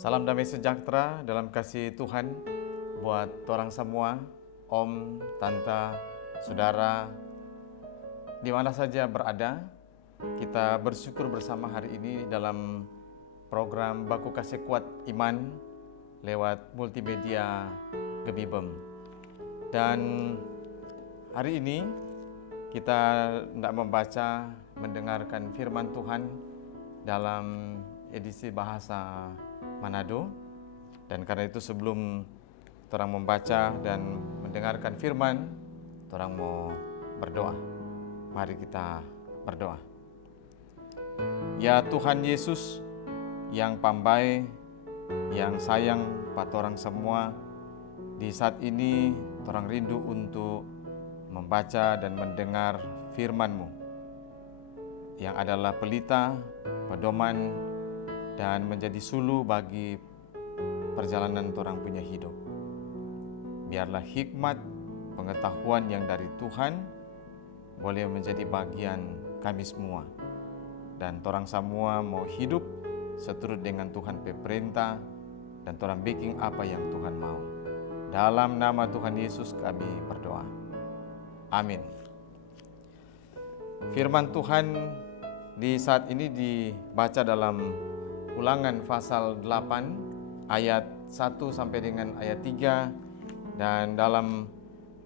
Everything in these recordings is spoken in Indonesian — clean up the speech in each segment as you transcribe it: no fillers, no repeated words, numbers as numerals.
Salam damai sejahtera dalam kasih Tuhan buat orang semua, om, tante, saudara, di mana saja berada. Kita bersyukur bersama hari ini dalam program Baku Kasih Kuat Iman lewat multimedia Gebibem. Dan hari ini kita hendak membaca, mendengarkan firman Tuhan dalam edisi bahasa Manado. Dan karena itu sebelum orang membaca dan mendengarkan firman, orang mau berdoa. Mari kita berdoa. Ya Tuhan Yesus yang pambai, yang sayang pada orang semua, di saat ini orang rindu untuk membaca dan mendengar firman-Mu yang adalah pelita, pedoman, dan menjadi sulu bagi perjalanan orang punya hidup. Biarlah hikmat, pengetahuan yang dari Tuhan boleh menjadi bagian kami semua. Dan orang semua mau hidup seturut dengan Tuhan perintah dan orang bikin apa yang Tuhan mau. Dalam nama Tuhan Yesus kami berdoa. Amin. Firman Tuhan di saat ini dibaca dalam Ulangan pasal 8 ayat 1 sampai dengan ayat 3, dan dalam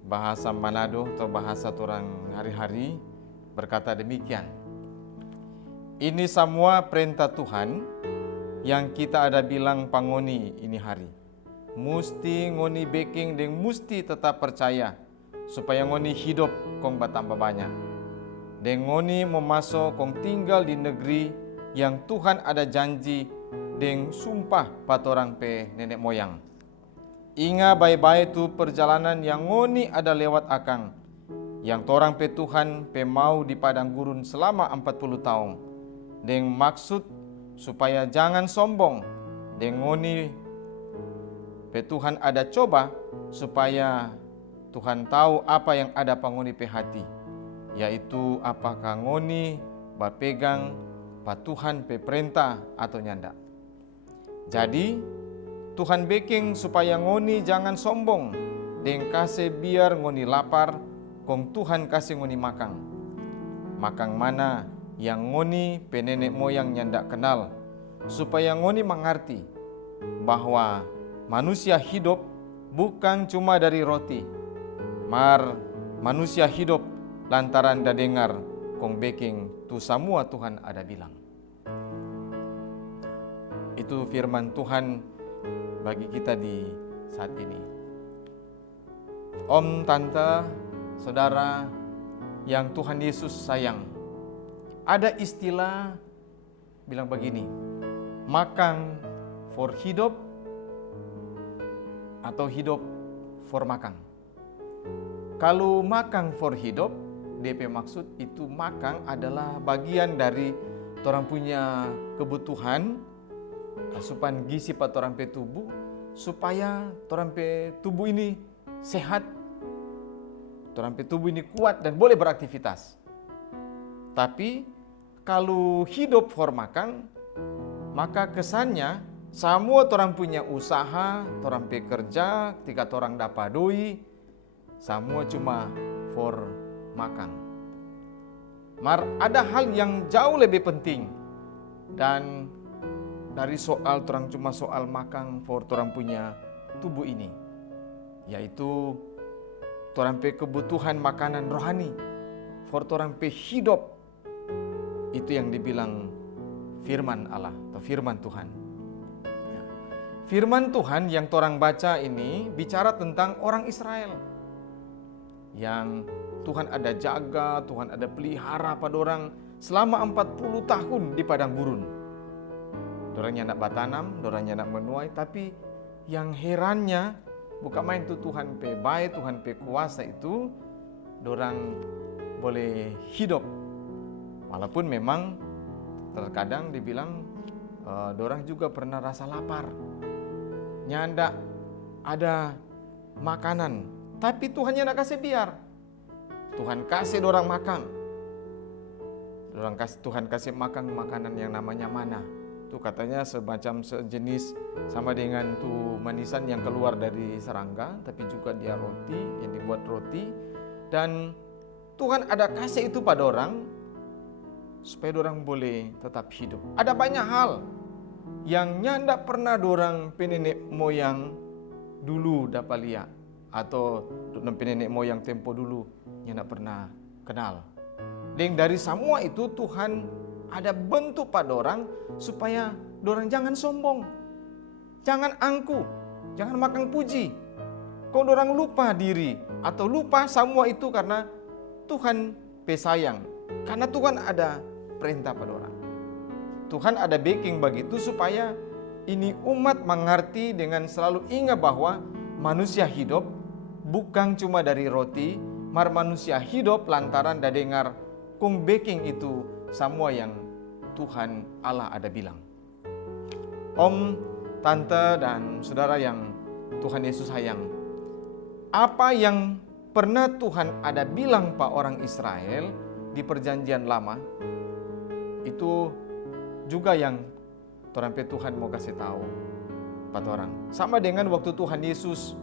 bahasa Manado atau bahasa orang hari-hari berkata demikian. Ini semua perintah Tuhan yang kita ada bilang pangoni ini hari. Musti ngoni baking dan musti tetap percaya supaya ngoni hidup kong bertambah banyak. Dan ngoni memasuk kong tinggal di negeri yang Tuhan ada janji deng sumpah pada orang pe nenek moyang. Inga baik-baik tu perjalanan yang ngoni ada lewat akang, yang torang pe Tuhan pe mau di padang gurun selama 40 tahun. Deng maksud supaya jangan sombong, deng ngoni pe Tuhan ada coba supaya Tuhan tahu apa yang ada pangoni pe hati, yaitu apakah ngoni berpegang pada Tuhan pe perintah atau nyanda. Jadi Tuhan baking supaya ngoni jangan sombong, deng kasih biar ngoni lapar, kong Tuhan kasih ngoni makang. Makang mana yang ngoni pe nenek moyang nyanda kenal, supaya ngoni mengerti bahwa manusia hidup bukan cuma dari roti, mar manusia hidup lantaran da dengar kong baking tu semua Tuhan ada bilang. Itu firman Tuhan bagi kita di saat ini. Om, tante, saudara yang Tuhan Yesus sayang, ada istilah bilang begini, makan for hidup atau hidup for makan. Kalau makan for hidup, DP maksud itu makan adalah bagian dari orang punya kebutuhan asupan gizi pada orang pe tubuh, supaya orang pe tubuh ini sehat, orang pe tubuh ini kuat dan boleh beraktivitas. Tapi kalau hidup for makan, maka kesannya semua orang punya usaha, orang pe kerja, ketika orang dapat doi, semua cuma for makan. Mar ada hal yang jauh lebih penting dan dari soal orang cuma soal makan for orang punya tubuh ini, yaitu orang pe kebutuhan makanan rohani for orang pe hidup. Itu yang dibilang firman Allah atau firman Tuhan. Firman Tuhan yang orang baca ini bicara tentang orang Israel yang Tuhan ada jaga, Tuhan ada pelihara pada orang selama 40 tahun di padang gurun. Dorangnya nak batanam, dorangnya nak menuai, tapi yang herannya bukan main itu Tuhan pe baik, Tuhan pe kuasa itu dorang boleh hidup. Walaupun memang terkadang dibilang dorang juga pernah rasa lapar, nyanda ada makanan, tapi Tuhan yang nak kasih biar. Tuhan kasih dorang makan. Tuhan kasih makan makanan yang namanya mana. Itu katanya semacam sejenis sama dengan tuh manisan yang keluar dari serangga, tapi juga dia roti yang dibuat roti. Dan Tuhan ada kasih itu pada orang supaya orang boleh tetap hidup. Ada banyak hal yang nyanda pernah orang penenek moyang dulu dapat lihat, atau penenek moyang tempo dulu nyanda pernah kenal. Dan dari semua itu Tuhan ada bentuk pada orang supaya orang jangan sombong, jangan angku, jangan makan puji. Kalau orang lupa diri atau lupa semua itu karena Tuhan pesayang, karena Tuhan ada perintah pada orang. Tuhan ada backing begitu supaya ini umat mengerti dengan selalu ingat bahwa manusia hidup bukan cuma dari roti, mar manusia hidup lantaran dah dengar kong backing itu semua yang Tuhan Allah ada bilang. Om, tante, dan saudara yang Tuhan Yesus sayang, apa yang pernah Tuhan ada bilang pak orang Israel di perjanjian lama, itu juga yang Tuhan mau kasih tahu pada orang. Sama dengan waktu Tuhan Yesus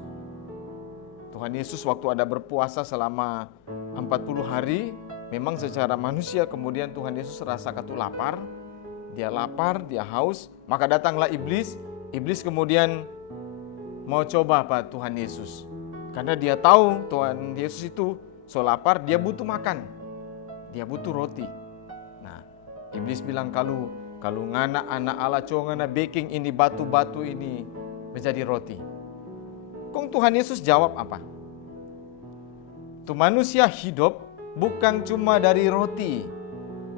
waktu ada berpuasa selama 40 hari, memang secara manusia kemudian Tuhan Yesus rasa katu lapar, dia haus, maka datanglah iblis. Iblis kemudian mau coba Pak Tuhan Yesus, karena dia tahu Tuhan Yesus itu so lapar, dia butuh makan, dia butuh roti. Nah, iblis bilang kalau ngana anak Allah ngana baking ini batu-batu ini menjadi roti. Kong Tuhan Yesus jawab apa? Tuh manusia hidup bukan cuma dari roti,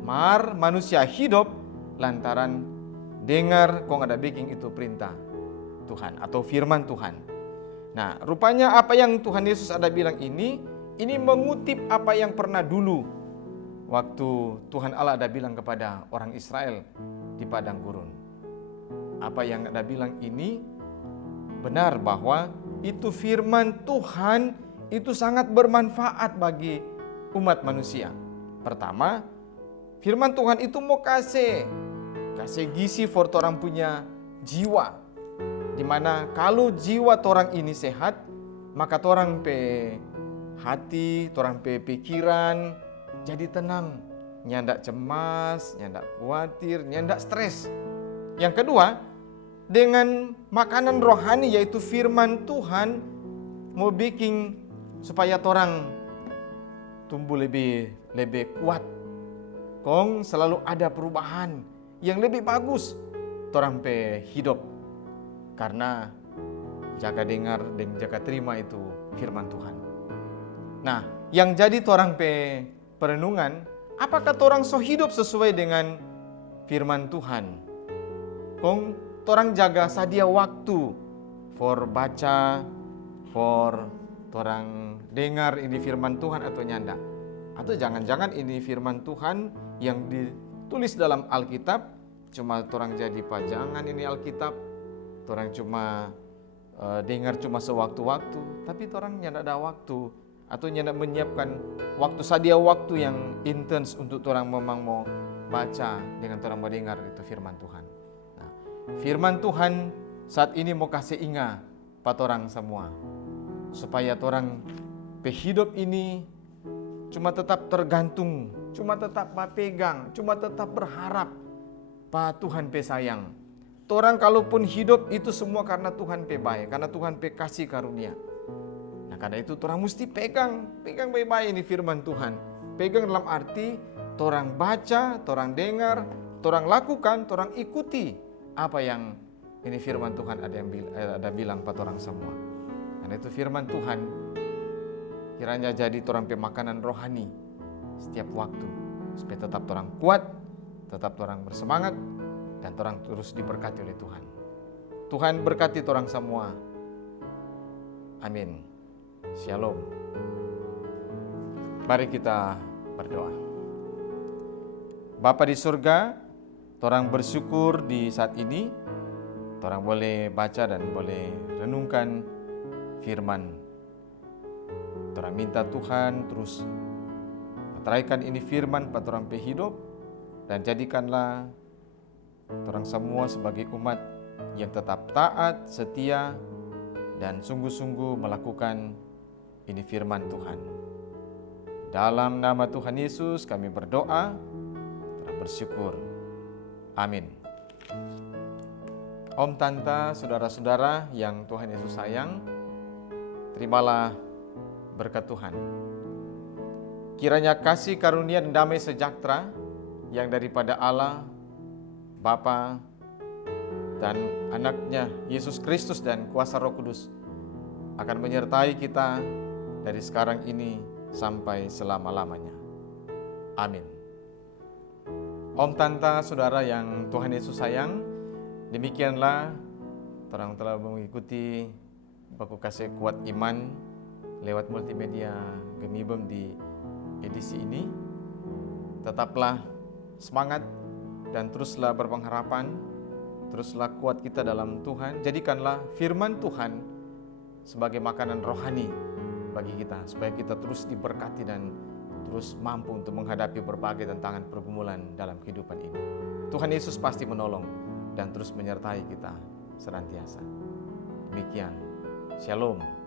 mar manusia hidup lantaran dengar kong ada baking itu perintah Tuhan atau firman Tuhan. Nah, rupanya apa yang Tuhan Yesus ada bilang ini mengutip apa yang pernah dulu waktu Tuhan Allah ada bilang kepada orang Israel di padang gurun. Apa yang ada bilang ini benar bahwa itu firman Tuhan itu sangat bermanfaat bagi umat manusia. Pertama, firman Tuhan itu mau kasih gizi for orang punya jiwa. Dimana kalau jiwa orang ini sehat, maka orang pe hati, orang pe pikiran jadi tenang, nyandak cemas, nyandak khawatir, nyandak stres. Yang kedua, dengan makanan rohani yaitu firman Tuhan mau bikin supaya orang tumbuh lebih kuat. Kong selalu ada perubahan yang lebih bagus orang pe hidup, karena jaga dengar dan jaga terima itu firman Tuhan. Nah, yang jadi orang pe perenungan, apakah orang so hidup sesuai dengan firman Tuhan? Kong orang jaga sadia waktu for baca, for orang dengar ini firman Tuhan atau nyanda? Atau jangan-jangan ini firman Tuhan yang ditulis dalam Alkitab cuma orang jadi pajangan ini Alkitab, orang cuma dengar cuma sewaktu-waktu, tapi orang nyanda ada waktu atau nyanda menyiapkan waktu sadia waktu yang intens untuk orang memang mau baca dengan orang mau dengar itu firman Tuhan. Nah, firman Tuhan saat ini mau kasih ingat pada orang semua supaya orang hidup ini cuma tetap tergantung, cuma tetap pegang, cuma tetap berharap pada Tuhan sayang. Orang kalaupun hidup itu semua karena Tuhan baik, karena Tuhan kasih karunia. Nah, karena itu orang mesti pegang baik-baik ini firman Tuhan. Pegang dalam arti orang baca, orang dengar, orang lakukan, orang ikuti apa yang ini firman Tuhan ada bilang pada orang semua. Karena itu firman Tuhan kiranya jadi orang pemakanan rohani setiap waktu supaya tetap orang kuat, tetap orang bersemangat, dan orang terus diberkati oleh Tuhan. Tuhan berkati orang semua. Amin. Shalom. Mari kita berdoa. Bapa di surga, orang bersyukur di saat ini orang boleh baca dan boleh renungkan firman. Orang minta Tuhan terus meteraikan ini firman pada orang hidup dan jadikanlah Orang semua sebagai umat yang tetap taat, setia, dan sungguh-sungguh melakukan ini firman Tuhan. Dalam nama Tuhan Yesus kami berdoa, dan bersyukur. Amin. Om, Tante, saudara-saudara yang Tuhan Yesus sayang, terimalah berkat Tuhan. Kiranya kasih karunia dan damai sejahtera yang daripada Allah, Bapa dan anaknya Yesus Kristus dan kuasa Roh Kudus akan menyertai kita dari sekarang ini sampai selama-lamanya. Amin. Om, Tante, saudara yang Tuhan Yesus sayang, demikianlah terang telah mengikuti Baku Kasih Kuat Iman lewat multimedia Gemibem di edisi ini. Tetaplah semangat dan teruslah berpengharapan, teruslah kuat kita dalam Tuhan. Jadikanlah firman Tuhan sebagai makanan rohani bagi kita, supaya kita terus diberkati dan terus mampu untuk menghadapi berbagai tantangan pergumulan dalam kehidupan ini. Tuhan Yesus pasti menolong dan terus menyertai kita senantiasa. Demikian, Shalom.